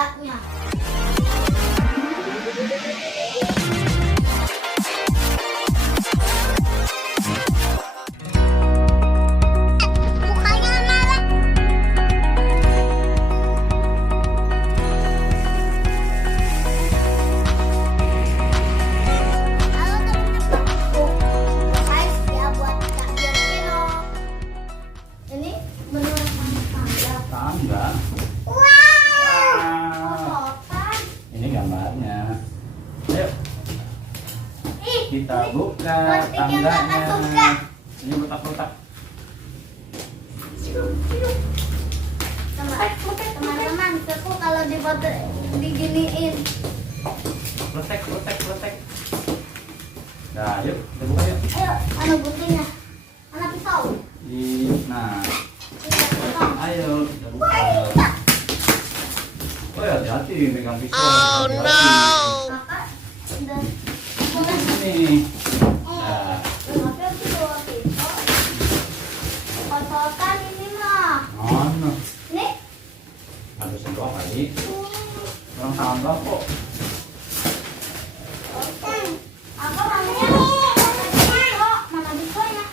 enggaknya. Tangga. Ini gambarnya. Ayo kita buka tangganya. Ini kotak-kotak. Teman-teman, aku kalau diginiin. Protek. Nah, yuk kita buka yuk. Ayo, mana guntingnya? Mana pisau? Nah, ayo kita buka. Oh ya, hati-hati megang pisau. Oh no. Kakak udah Ini. Nah, tapi aku bawa pisau. Perosotan ini mah. mana? Nih. Harus doang kali. Orang tambah kok. Apa namanya? Pisau, mana pisaunya?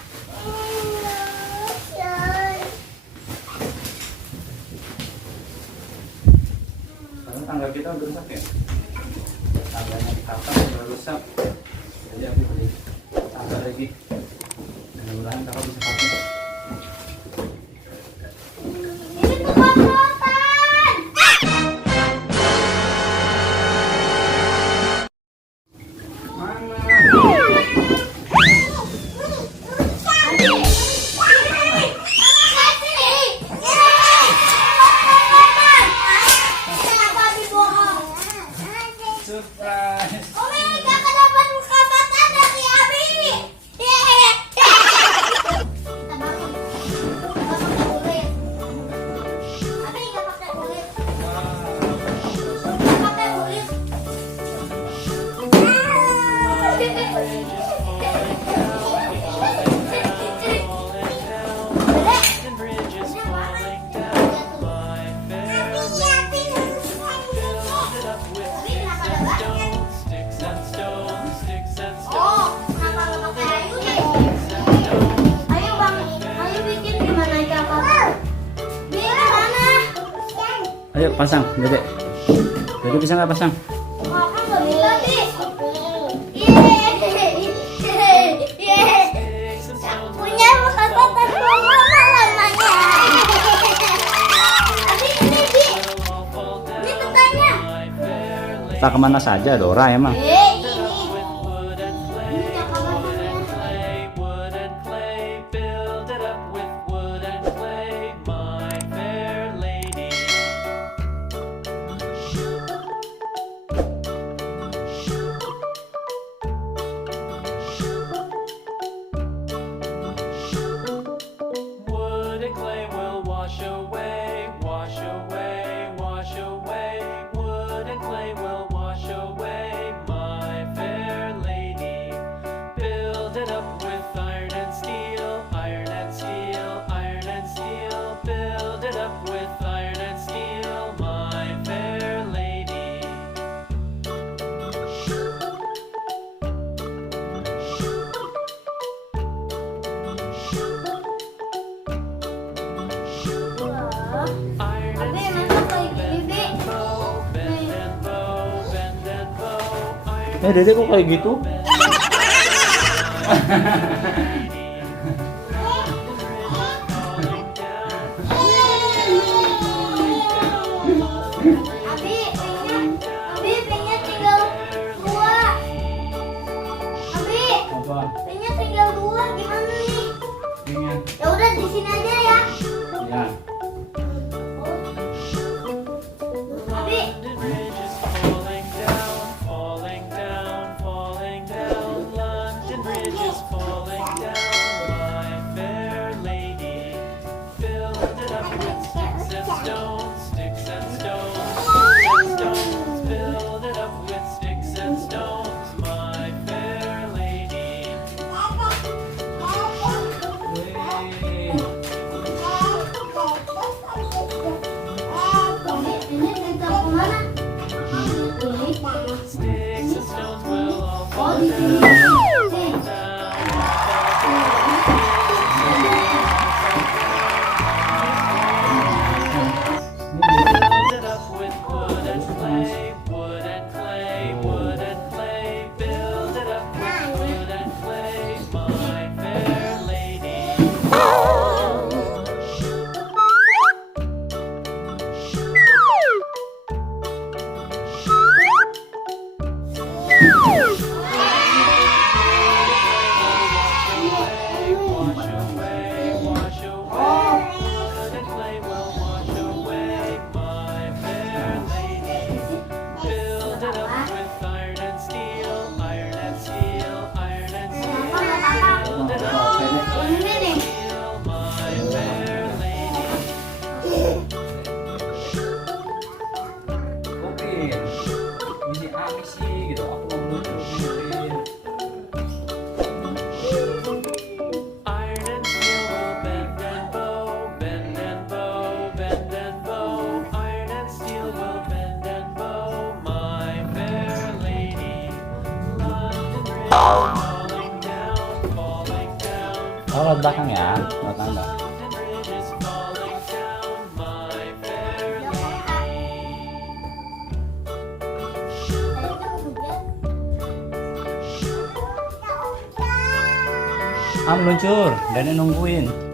Karena tangga kita udah rusak ya. Tangganya di atas udah rusak. Jadi aku beli tangga lagi. Mudah-mudahan kakak bisa pakai. Ini tuh perosotan. Surprise. Ayo pasang, Dede. Dede bisa nggak pasang? Punya perosotan mama namanya. Abi ini Bi. Ini petanya. Tak kemana saja, Dora emang. Ini cakapannya. Abi emang kayak gini Bi. Dede kok kayak gitu? Abi pengen tinggal 2. Abi Apa? pengen tinggal 2 gimana nih? Pengen. Ya udah di sini aja ya. Ya. Abi Falling down, London Bridge is falling down. lewat belakang ya, lewat tangga. Meluncur, dan nungguin.